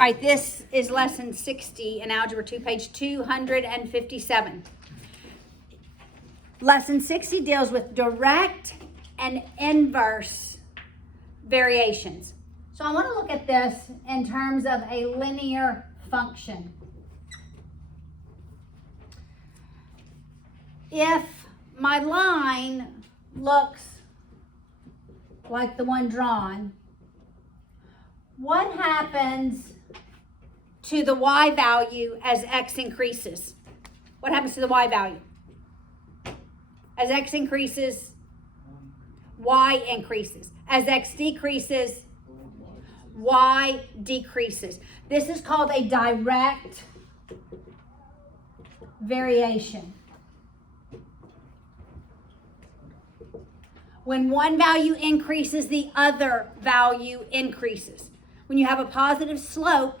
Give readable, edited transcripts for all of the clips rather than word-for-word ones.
All right, this is lesson 60 in Algebra 2, page 257. Lesson 60 deals with direct and inverse variations. So I want to look at this in terms of a linear function. If my line looks like the one drawn, what happens to the y value as x increases? What happens to the y value? As x increases, y increases. As x decreases, y decreases. This is called a direct variation. When one value increases, the other value increases. When you have a positive slope,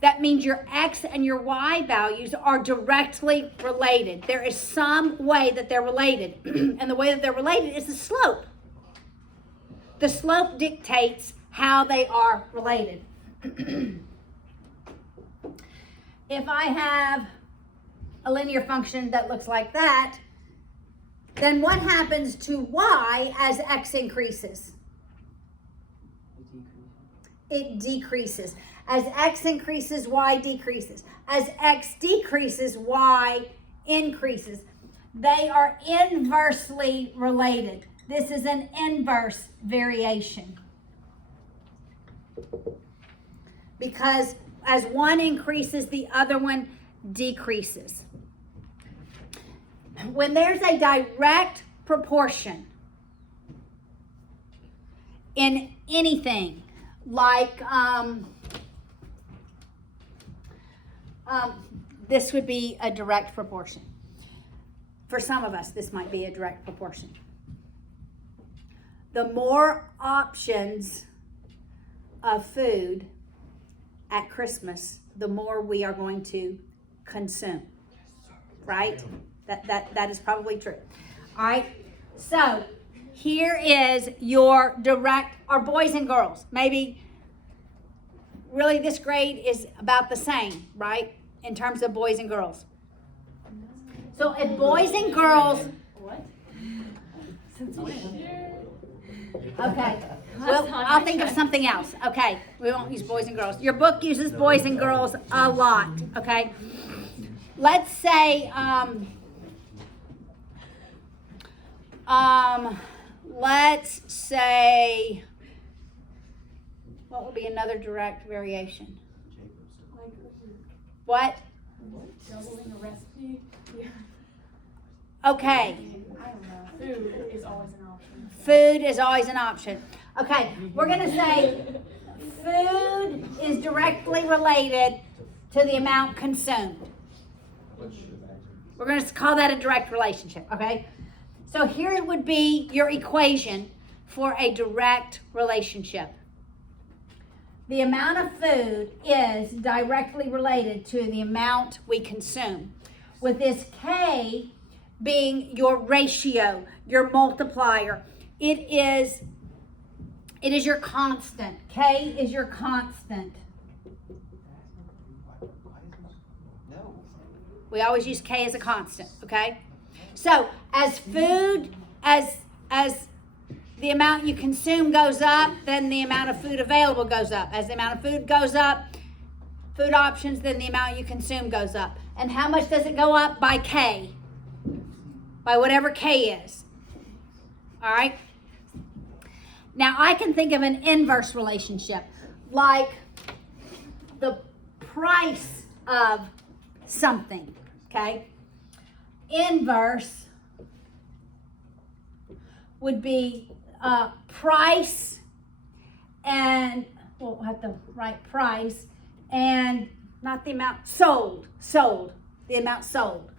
that means your x and your y values are directly related. There is some way that they're related. And the way that they're related is the slope. The slope dictates how they are related. If I have a linear function that looks like that, then what happens to y as x increases? It decreases. As x increases, y decreases. As x decreases, y increases. They are inversely related. This is an inverse variation. Because as one increases, the other one decreases. When there's a direct proportion in anything, like this would be a direct proportion. For some of us, this might be a direct proportion. The more options of food at Christmas, the more we are going to consume, right? That is probably true. All right, so here is your direct, or boys and girls. Maybe really this grade is about the same, right? In terms of boys and girls. So if boys and girls, what? Okay, well, I'll think of something else. Okay, we won't use boys and girls. Your book uses boys and girls a lot, okay? Let's say, what would be another direct variation? What? Doubling a recipe? Yeah. Okay. I don't know. Food is always an option. Food is always an option. Okay, we're going to say food is directly related to the amount consumed. We're going to call that a direct relationship, okay? So here would be your equation for a direct relationship. The amount of food is directly related to the amount we consume, with this K being your ratio, your multiplier. It is your constant. K is your constant. We always use K as a constant, okay? So as food, as the amount you consume goes up, then the amount of food available goes up. As the amount of food goes up, food options, then the amount you consume goes up. And how much does it go up? By K. By whatever K is. All right? Now I can think of an inverse relationship, like the price of something, okay? Inverse would be price, and we'll have to write price, and not the amount sold, the amount sold.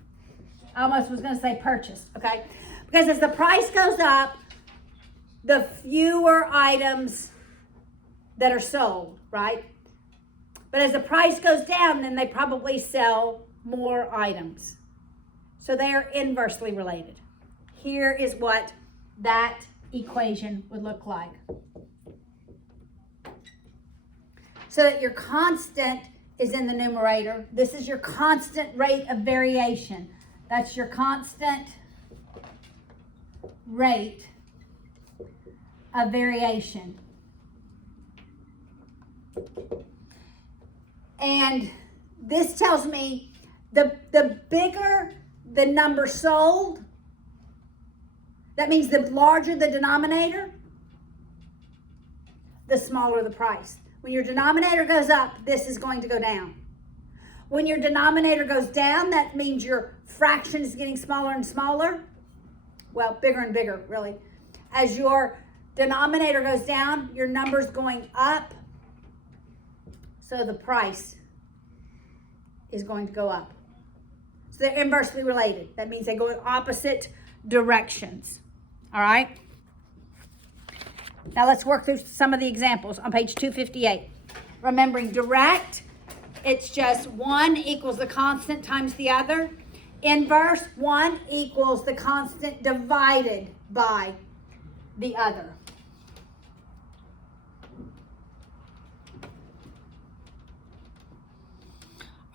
I almost was going to say purchased, okay? Because as the price goes up, the fewer items that are sold, right? But as the price goes down, then they probably sell more items. So they are inversely related. Here is what that equation would look like. so that your constant is in the numerator. This is your constant rate of variation. That's your constant rate of variation. And this tells me the bigger the number sold, that means the larger the denominator, the smaller the price. When your denominator goes up, this is going to go down. When your denominator goes down, that means your fraction is getting smaller and smaller. Well, bigger and bigger, really. As your denominator goes down, your number's going up. So the price is going to go up. So they're inversely related. That means they go in opposite directions. All right? Now let's work through some of the examples on page 258. Remembering direct, it's just 1 equals the constant times the other. Inverse, 1 equals the constant divided by the other.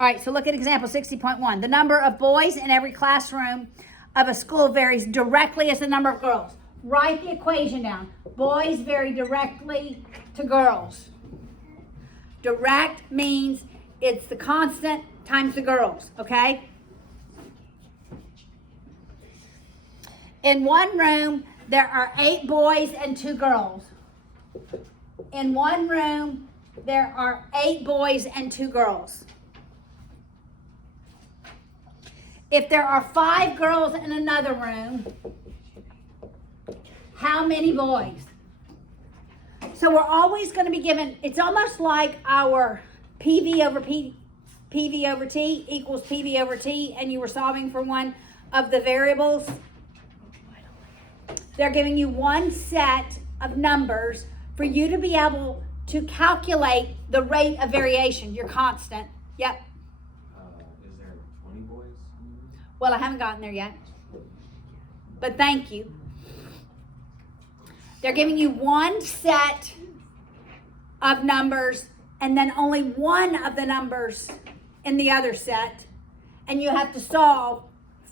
All right, so look at example 60.1. The number of boys in every classroom of a school varies directly as the number of girls. Write the equation down. Boys vary directly to girls. Direct means it's the constant times the girls, okay? In one room, there are 8 boys and 2 girls. In one room, there are 8 boys and 2 girls. If there are 5 girls in another room, how many boys? So we're always going to be given, it's almost like our PV over PV over T equals PV over T, and you were solving for one of the variables. They're giving you one set of numbers for you to be able to calculate the rate of variation, your constant. Yep. Is there 20 boys in the room? Well, I haven't gotten there yet, but thank you. They're giving you one set of numbers and then only one of the numbers in the other set, and you have to solve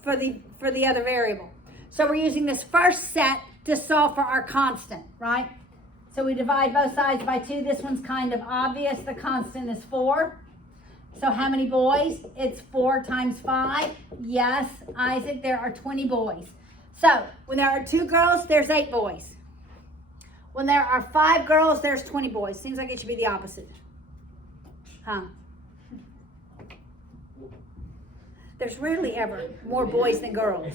for the other variable. So we're using this first set to solve for our constant, right? So we divide both sides by 2. This one's kind of obvious. The constant is 4. So how many boys? It's 4 times 5. Yes, Isaac, there are 20 boys. So when there are 2 girls, there's 8 boys. When there are 5 girls, there's 20 boys. Seems like it should be the opposite. Huh? There's rarely ever more boys than girls.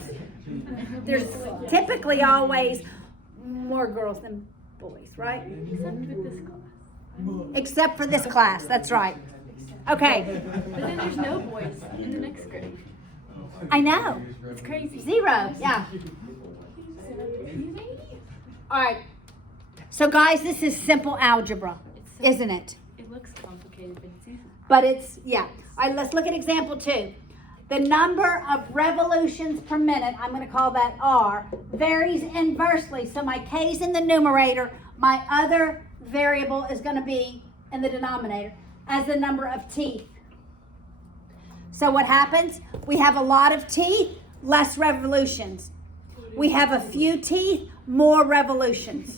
There's typically always more girls than boys, right? Except for this class, that's right. Okay. But then there's no boys in the next grade. I know. It's crazy. 0, yeah. All right. So guys, this is simple algebra, isn't it? It looks complicated, but it's easy. But it's, yeah. All right, let's look at example 2. The number of revolutions per minute, I'm going to call that R, varies inversely. So my K is in the numerator. My other variable is going to be in the denominator as the number of teeth. So what happens? We have a lot of teeth, less revolutions. We have a few teeth, more revolutions.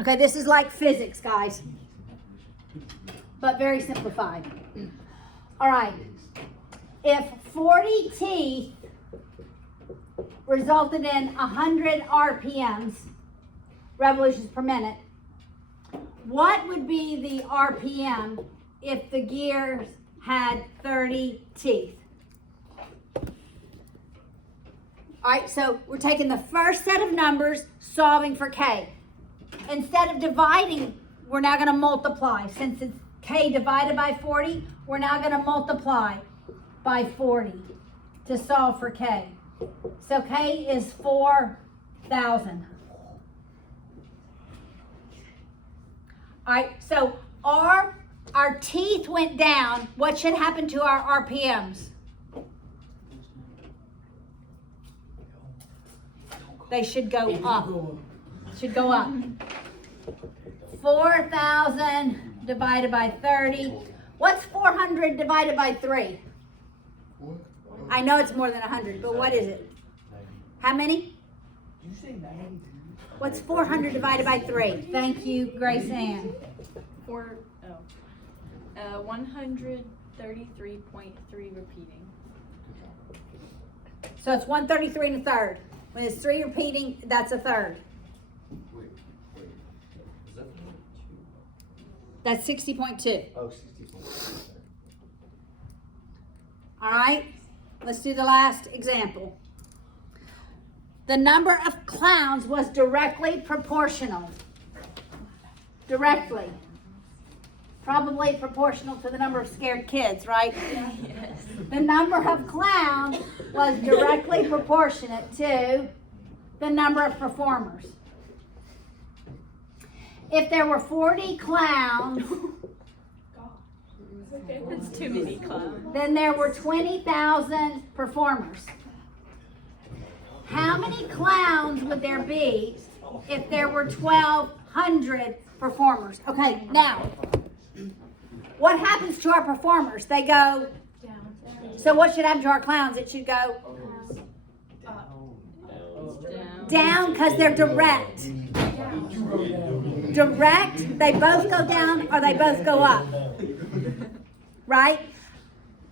Okay, this is like physics, guys, but very simplified. All right, if 40 teeth resulted in 100 RPMs, revolutions per minute, what would be the RPM if the gears had 30 teeth? All right, so we're taking the first set of numbers, solving for K. Instead of dividing, we're now going to multiply. Since it's K divided by 40, we're now going to multiply by 40 to solve for K. So K is 4,000. All right, so our teeth went down. What should happen to our RPMs? They should go up. Should go up. 4,000 divided by 30. What's 400 divided by 3? I know it's more than 100, but what is it? How many? What's 400 divided by 3? Thank you, Grace Ann. 133.3 repeating. So it's 133 and a third. When it's 3 repeating, that's a third. Wait. Is that two? That's 60.2. Oh, 60. All right, let's do the last example. The number of clowns was directly proportional. Directly. Probably proportional to the number of scared kids, right? Yes. The number of clowns was directly proportionate to the number of performers. If there were 40 clowns, That's too many clowns. then there were 20,000 performers. How many clowns would there be if there were 1,200 performers? Okay, now, what happens to our performers? They go, so what should happen to our clowns? It should go down because they're direct. Direct, they both go down or they both go up. Right?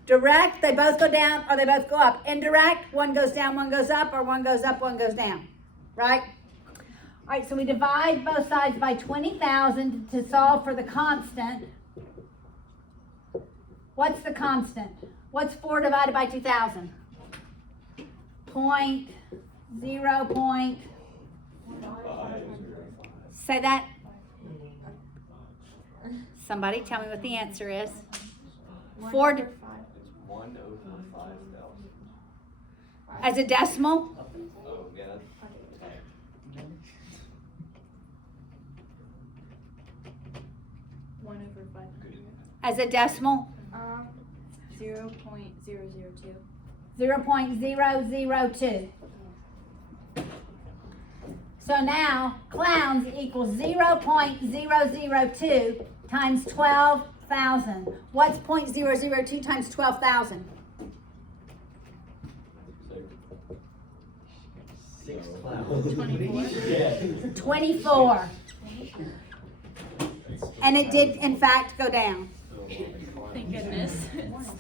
Direct, they both go down or they both go up. Indirect, one goes down, one goes up, or one goes up, one goes down. Right? All right, so we divide both sides by 20,000 to solve for the constant. What's the constant? What's 4 divided by 2,000? Say that. Somebody tell me what the answer is. 4 It's 1/5,000. as a decimal. Oh, yeah. 1/500. As a decimal. 0.002. 0.002. So now, clowns equals 0.002 times 12,000. What's 0.002 times 12,000? 6 clowns. 24. And it did, in fact, go down.